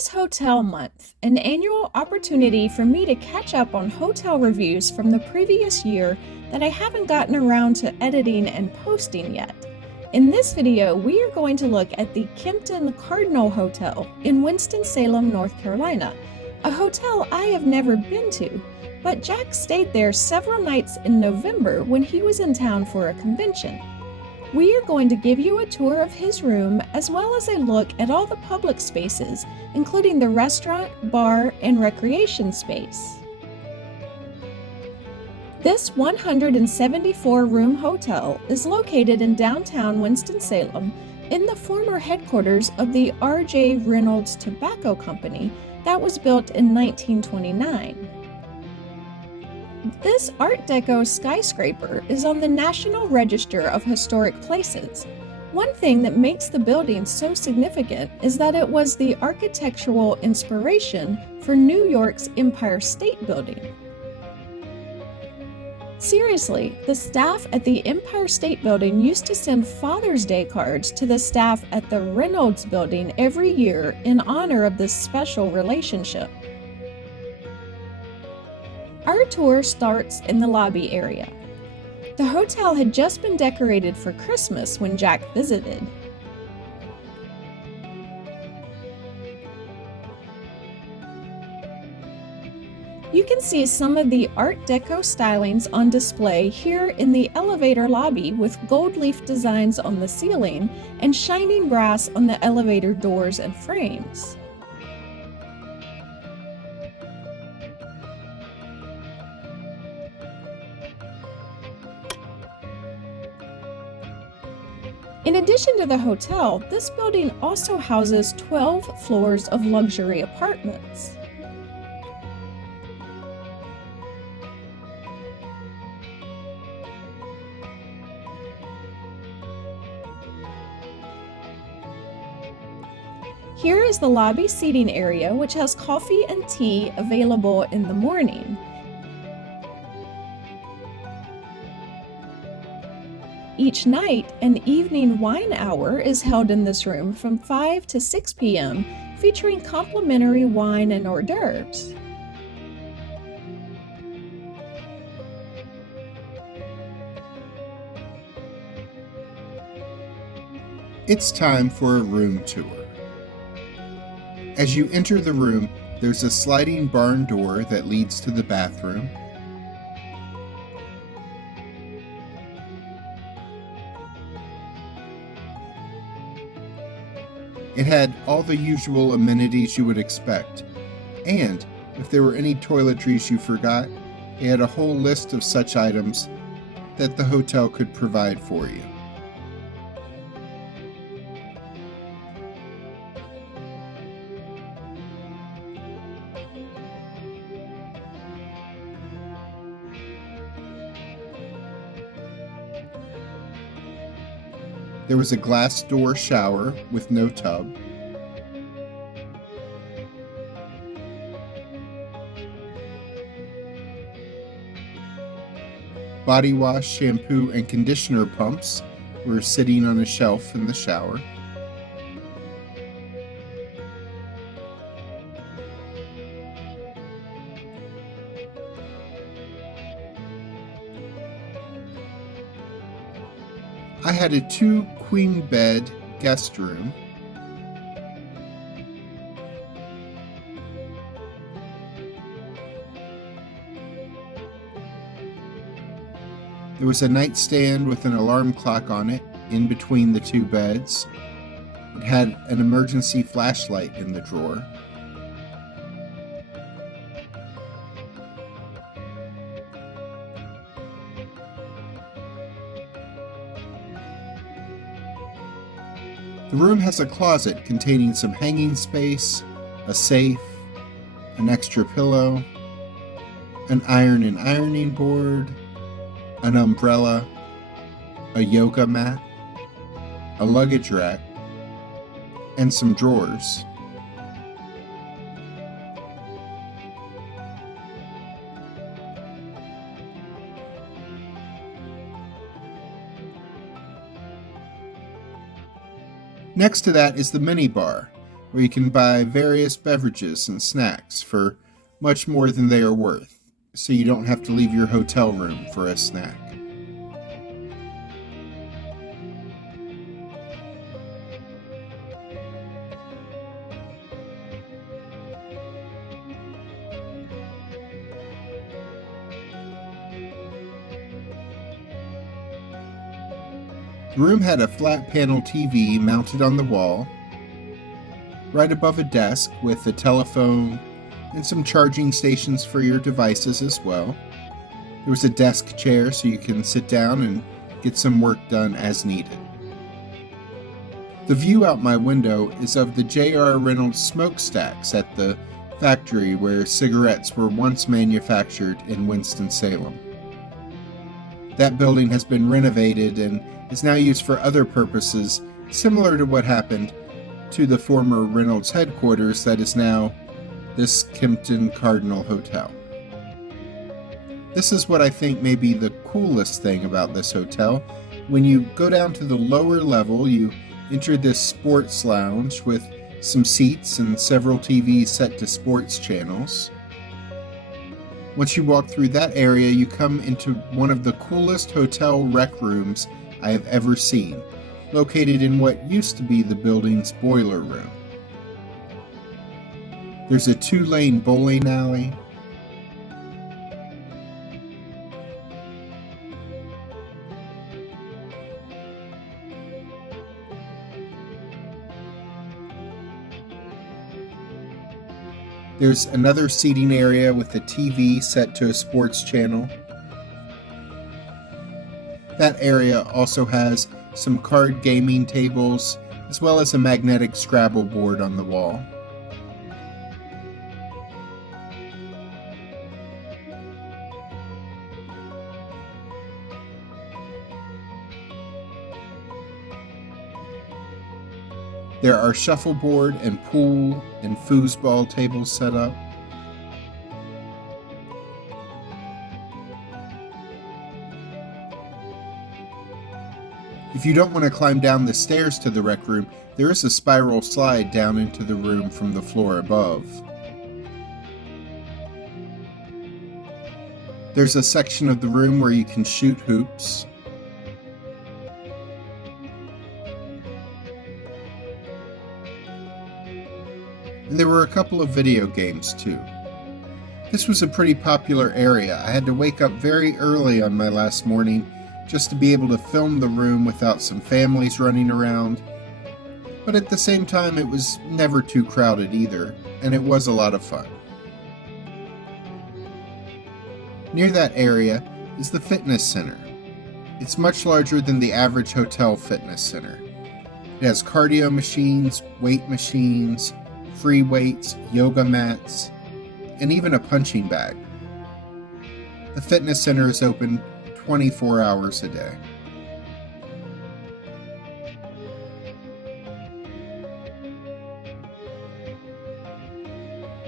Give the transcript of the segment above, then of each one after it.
is Hotel Month, an annual opportunity for me to catch up on hotel reviews from the previous year that I haven't gotten around to editing and posting yet. In this video, we are going to look at the Kimpton Cardinal Hotel in Winston-Salem, North Carolina, a hotel I have never been to, but Jack stayed there several nights in November when he was in town for a convention. We are going to give you a tour of his room as well as a look at all the public spaces, including the restaurant, bar, and recreation space. This 174-room hotel is located in downtown Winston-Salem in the former headquarters of the R.J. Reynolds Tobacco Company that was built in 1929. This Art Deco skyscraper is on the National Register of Historic Places. One thing that makes the building so significant is that it was the architectural inspiration for New York's Empire State Building. Seriously, the staff at the Empire State Building used to send Father's Day cards to the staff at the Reynolds Building every year in honor of this special relationship. Our tour starts in the lobby area. The hotel had just been decorated for Christmas when Jack visited. You can see some of the Art Deco stylings on display here in the elevator lobby with gold leaf designs on the ceiling and shining brass on the elevator doors and frames. In addition to the hotel, this building also houses 12 floors of luxury apartments. Here is the lobby seating area, which has coffee and tea available in the morning. Each night, an evening wine hour is held in this room from 5 to 6 p.m., featuring complimentary wine and hors d'oeuvres. It's time for a room tour. As you enter the room, there's a sliding barn door that leads to the bathroom. It had all the usual amenities you would expect, and if there were any toiletries you forgot, it had a whole list of such items that the hotel could provide for you. There was a glass door shower with no tub. Body wash, shampoo, and conditioner pumps were sitting on a shelf in the shower. I had a 2-queen bed guest room. There was a nightstand with an alarm clock on it in between the two beds. It had an emergency flashlight in the drawer. The room has a closet containing some hanging space, a safe, an extra pillow, an iron and ironing board, an umbrella, a yoga mat, a luggage rack, and some drawers. Next to that is the minibar, where you can buy various beverages and snacks for much more than they are worth, so you don't have to leave your hotel room for a snack. The room had a flat panel TV mounted on the wall, right above a desk with a telephone and some charging stations for your devices as well. There was a desk chair so you can sit down and get some work done as needed. The view out my window is of the J.R. Reynolds smokestacks at the factory where cigarettes were once manufactured in Winston-Salem. That building has been renovated and is now used for other purposes, similar to what happened to the former Reynolds headquarters that is now this Kimpton Cardinal hotel. This is what I think may be the coolest thing about this hotel. When you go down to the lower level, you enter this sports lounge with some seats and several TVs set to sports channels. Once you walk through that area, you come into one of the coolest hotel rec rooms I have ever seen, located in what used to be the building's boiler room. There's a 2-lane bowling alley, there's another seating area with a TV set to a sports channel. That area also has some card gaming tables, as well as a magnetic Scrabble board on the wall. There are shuffleboard and pool and foosball tables set up. If you don't want to climb down the stairs to the rec room, there is a spiral slide down into the room from the floor above. There's a section of the room where you can shoot hoops. And there were a couple of video games too. This was a pretty popular area. I had to wake up very early on my last morning just to be able to film the room without some families running around. But at the same time, it was never too crowded either, and it was a lot of fun. Near that area is the fitness center. It's much larger than the average hotel fitness center. It has cardio machines, weight machines, free weights, yoga mats, and even a punching bag. The fitness center is open 24 hours a day.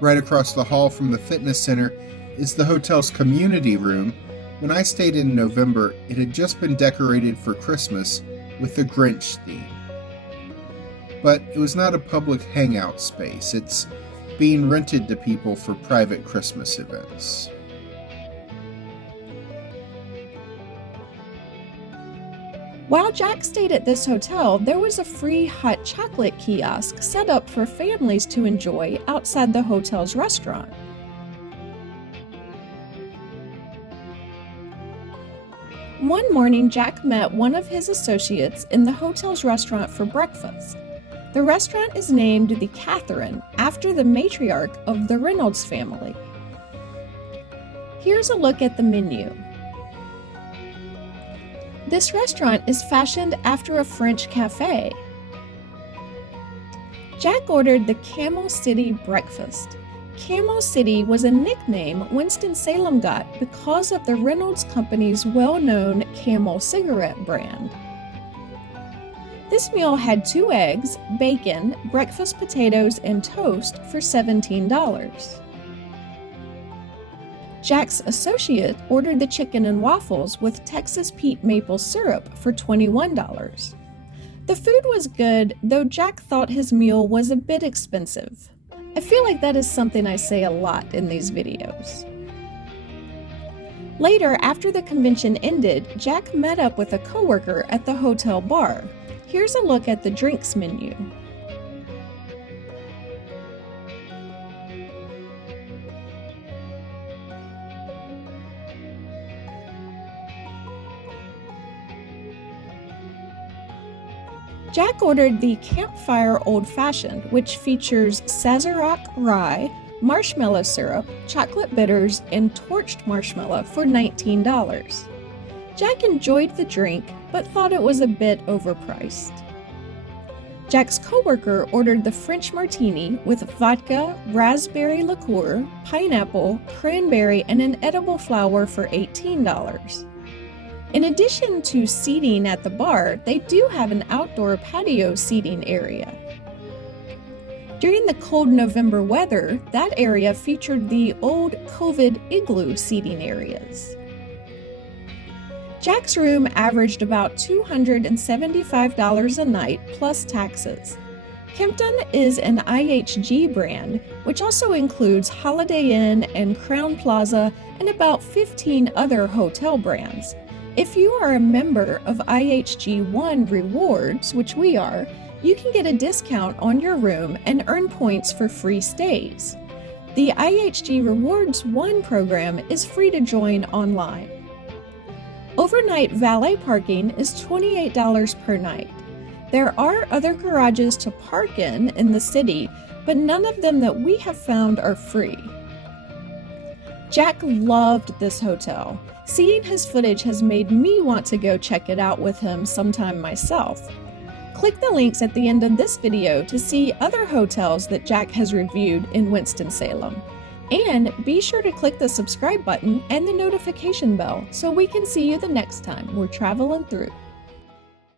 Right across the hall from the fitness center is the hotel's community room. When I stayed in November, it had just been decorated for Christmas with the Grinch theme. But it was not a public hangout space. It's being rented to people for private Christmas events. While Jack stayed at this hotel, there was a free hot chocolate kiosk set up for families to enjoy outside the hotel's restaurant. One morning, Jack met one of his associates in the hotel's restaurant for breakfast. The restaurant is named the Catherine after the matriarch of the Reynolds family. Here's a look at the menu. This restaurant is fashioned after a French cafe. Jack ordered the Camel City breakfast. Camel City was a nickname Winston-Salem got because of the Reynolds Company's well-known Camel cigarette brand. This meal had 2 eggs, bacon, breakfast potatoes, and toast for $17. Jack's associate ordered the chicken and waffles with Texas peat maple syrup for $21. The food was good, though Jack thought his meal was a bit expensive. I feel like that is something I say a lot in these videos. Later, after the convention ended, Jack met up with a coworker at the hotel bar. Here's a look at the drinks menu. Jack ordered the Campfire Old Fashioned, which features Sazerac rye, marshmallow syrup, chocolate bitters, and torched marshmallow for $19. Jack enjoyed the drink, but thought it was a bit overpriced. Jack's coworker ordered the French Martini with vodka, raspberry liqueur, pineapple, cranberry, and an edible flower for $18. In addition to seating at the bar, they do have an outdoor patio seating area. During the cold November weather, that area featured the old COVID igloo seating areas. Jack's room averaged about $275 a night plus taxes. Kimpton is an IHG brand, which also includes Holiday Inn and Crowne Plaza and about 15 other hotel brands. If you are a member of IHG One Rewards, which we are, you can get a discount on your room and earn points for free stays. The IHG Rewards One program is free to join online. Overnight valet parking is $28 per night. There are other garages to park in the city, but none of them that we have found are free. Jack loved this hotel. Seeing his footage has made me want to go check it out with him sometime myself. Click the links at the end of this video to see other hotels that Jack has reviewed in Winston-Salem. And be sure to click the subscribe button and the notification bell so we can see you the next time we're traveling through.